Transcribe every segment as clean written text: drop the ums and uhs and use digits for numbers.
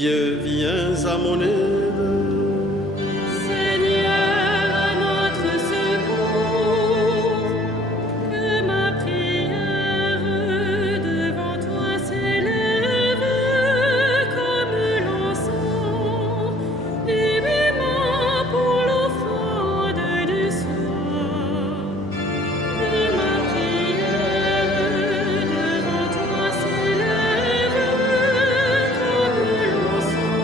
Dieu, viens à mon aide. Seigneur, à notre secours, que ma prière devant toi s'élève comme l'encens, humainement pour l'offrande du soir. Que ma prière devant toi s'élève comme l'encens,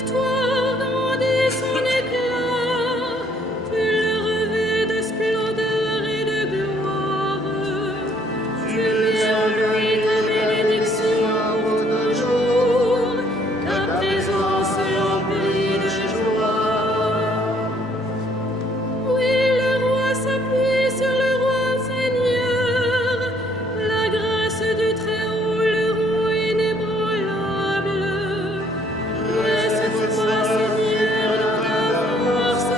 victoire grandit son éclat, tu le revêts de splendeur et de gloire. Tu mets en lui ta bénédiction pour toujours, ta présence l'emplit de joie. Oui, le roi s'appuie sur le roi Seigneur, la grâce du Très-Haut le rend inébranlable. Laisse-toi, Seigneur, dans ta force,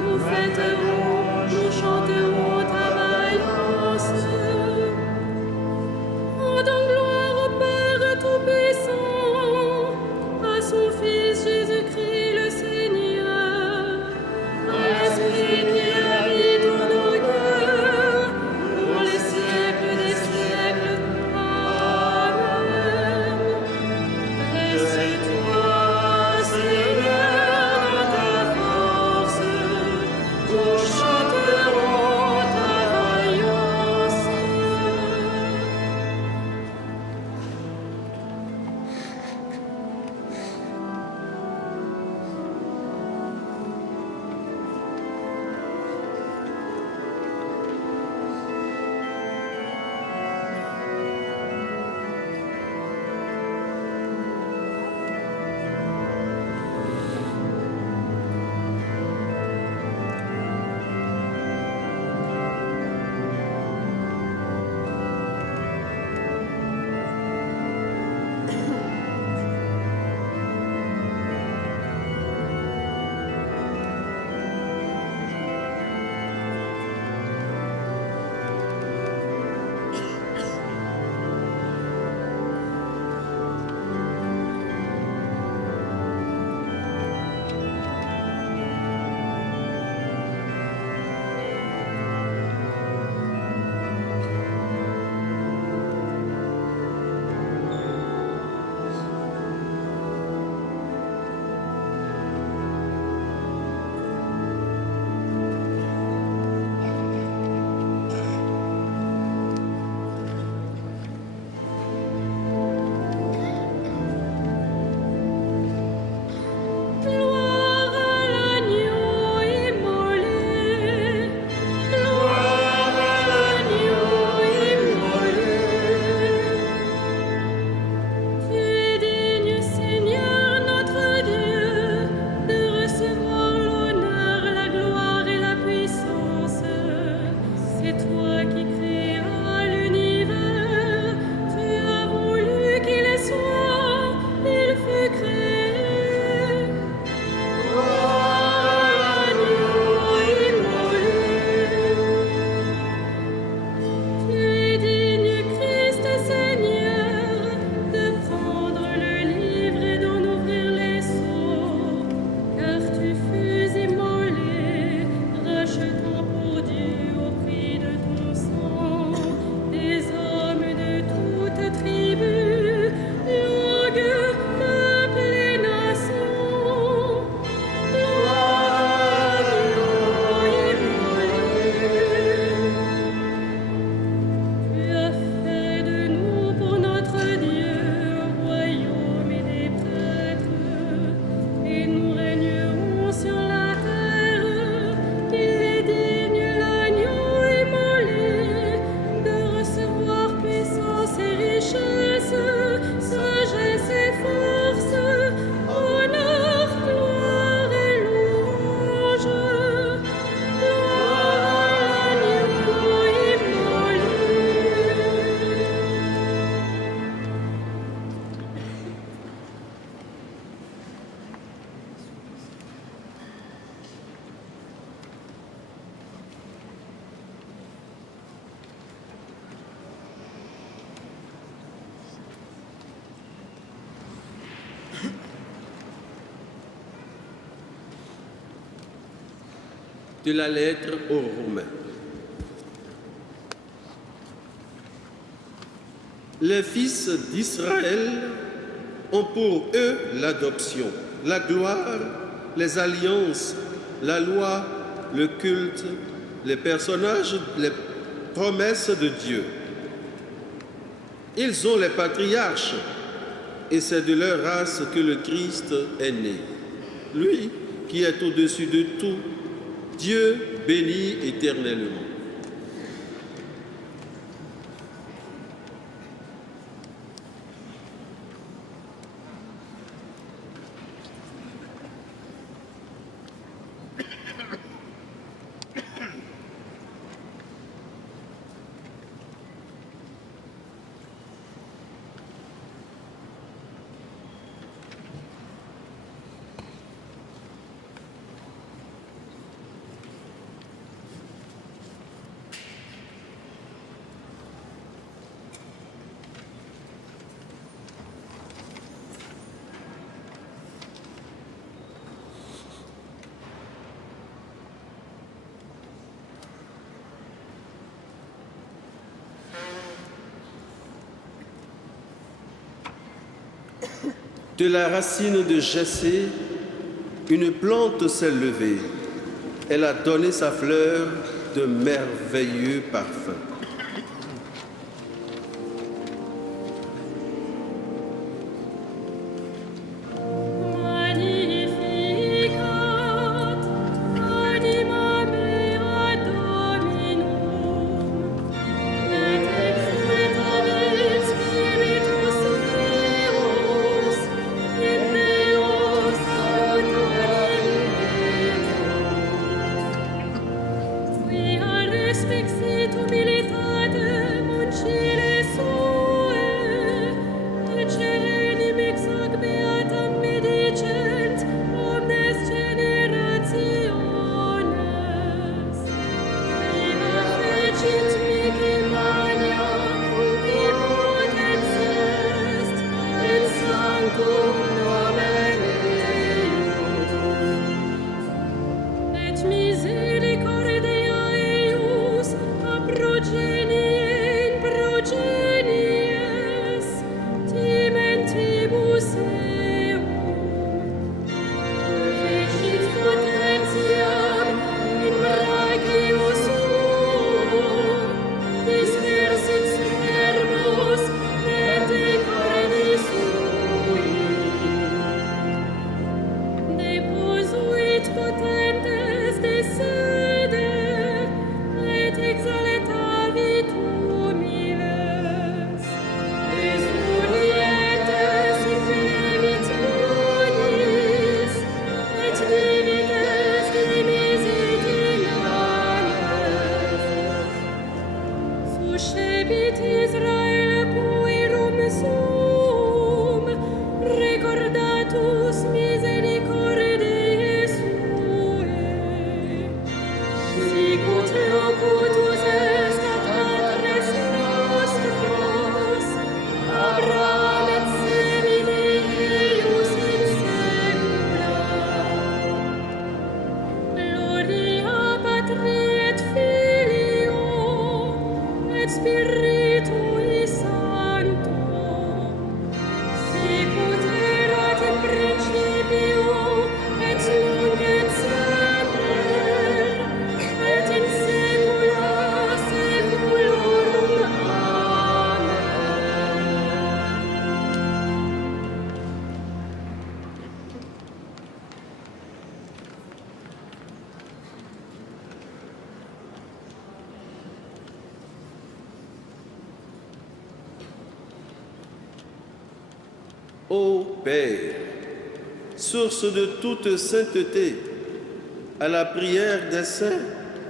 nous fêterons, nous chanterons ta vaillance. Rendons gloire au Père Tout-Puissant, à son Fils Jésus-Christ le Seigneur, à l'Esprit qui habite en nos cœurs, pour les siècles des siècles. Amen. Dresse-toi, Seigneur, dans ta force, nous chanterons ta vaillance. Gloire à l'agneau immolé, gloire à l'agneau immolé. Tu es digne, Seigneur notre Dieu, de recevoir l'honneur, la gloire et la puissance. C'est toi qui créas l'univers, tu as voulu qu'il soit, il fut créé. Tu es digne, Christ Seigneur, de prendre le livre et d'en ouvrir les sceaux, car tu fus immolé, rachetant pour Dieu au prix de ton sang des hommes de toutes tribus, langues, peuples et nations. Gloire à l'agneau immolé. Tu as fait de nous pour notre Dieu un royaume et des prêtres, et nous régnerons sur la terre. Il est digne, l'agneau immolé, de recevoir puissance et richesse, sagesse et force, honneur, gloire et louange. Gloire à l'agneau immolé. De la lettre aux Romains. Les fils d'Israël ont pour eux l'adoption, la gloire, les alliances, la loi, le culte, les personnages, les promesses de Dieu. Ils ont les patriarches, et c'est de leur race que le Christ est né. Lui qui est au-dessus de tout, Dieu béni éternellement. De la racine de Jessé, une plante s'est levée. Elle a donné sa fleur de merveilleux parfums. Ô Père, source de toute sainteté, à la prière des saints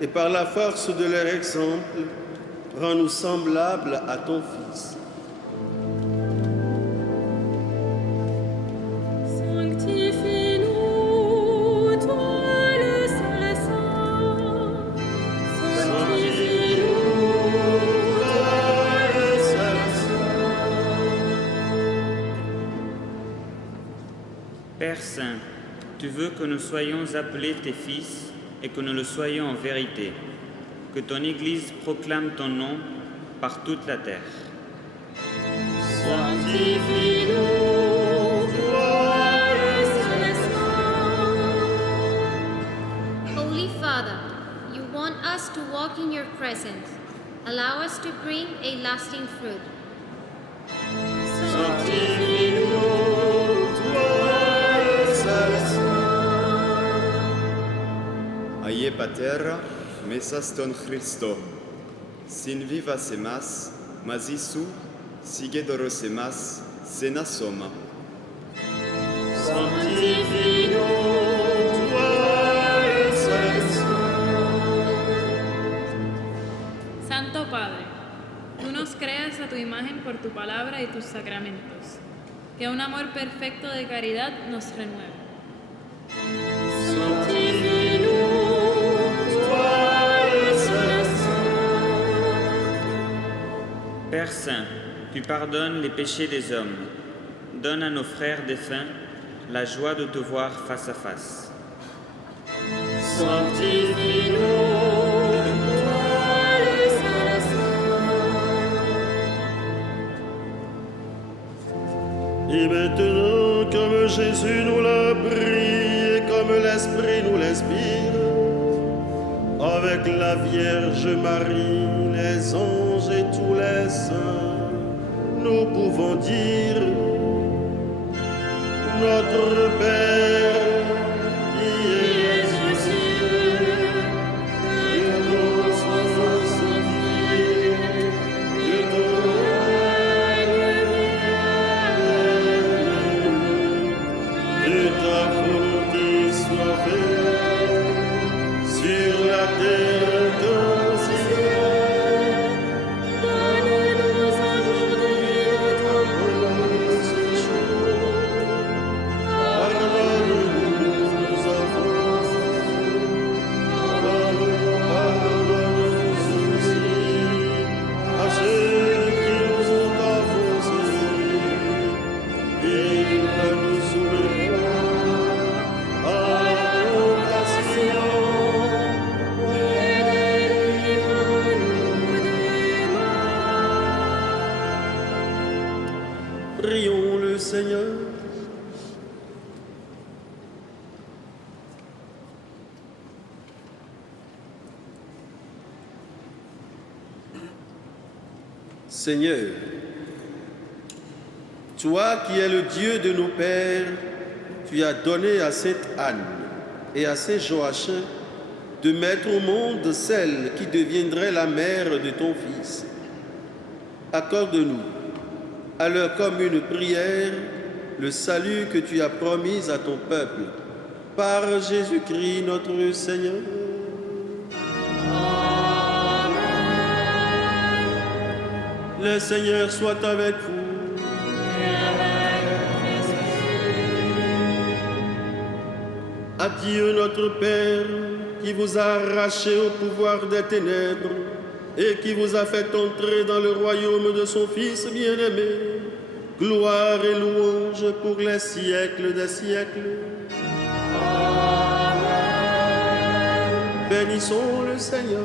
et par la force de leur exemple, rends-nous semblables à ton Fils. Sanctifie-nous, toi le seul saint. Sanctifie-nous, toi le seul saint. Père Saint, tu veux que nous soyons appelés tes fils et que nous le soyons en vérité. Que ton Église proclame ton nom par toute la terre. Sanctifie-nous, toi le seul saint. Holy Father, you want us to walk in your presence. Allow us to bring a lasting fruit. Sanctifie-nous, Pater, mesas ton Christo, sin vivas emas, mas isu, sigue doros emas, sena soma. Sanctifie-nous, toi le Saint. Santo Padre, tú nos creas a tu imagen por tu palabra y tus sacramentos. Que un amor perfecto de caridad nos renueve. Sanctifie-nous, toi le Saint. Père Saint, tu pardonnes les péchés des hommes. Donne à nos frères défunts la joie de te voir face à face. Sanctifie-nous, toi le Saint. Et maintenant, comme Jésus nous l'a pris et comme l'Esprit nous l'inspire, avec la Vierge Marie, les anges et tous les saints, nous pouvons dire: Notre Père, qui es aux cieux, que ton nom soit sanctifié, que ton règne vienne, que ta volonté soit faite sur la terre comme au ciel. Donne-nous aujourd'hui notre pain de ce jour. Pardonne-nous nos offenses, comme nous pardonnons aussi à ceux qui nous ont offensés. Et ne nous soumets pas à la tentation, mais délivre-nous du mal. Prions le Seigneur. Seigneur, toi qui es le Dieu de nos pères, tu as donné à Sainte Anne et à Saint Joachim de mettre au monde celle qui deviendrait la mère de ton Fils. Accorde-nous, à leur commune prière, le salut que tu as promis à ton peuple, par Jésus-Christ notre Seigneur. Le Seigneur soit avec vous. Adieu notre Père, qui vous a arraché au pouvoir des ténèbres et qui vous a fait entrer dans le royaume de son Fils bien-aimé. Gloire et louange pour les siècles des siècles. Amen. Bénissons le Seigneur.